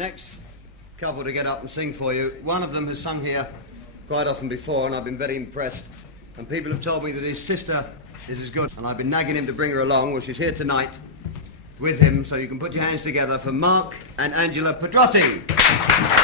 next couple to get up and sing for you, one of them has sung here quite often before, and I've been very impressed. And people have told me that his sister is as good, and I've been nagging him to bring her along. Well, she's here tonight with him, so you can put your hands together for Mark and Angela Pedrotti.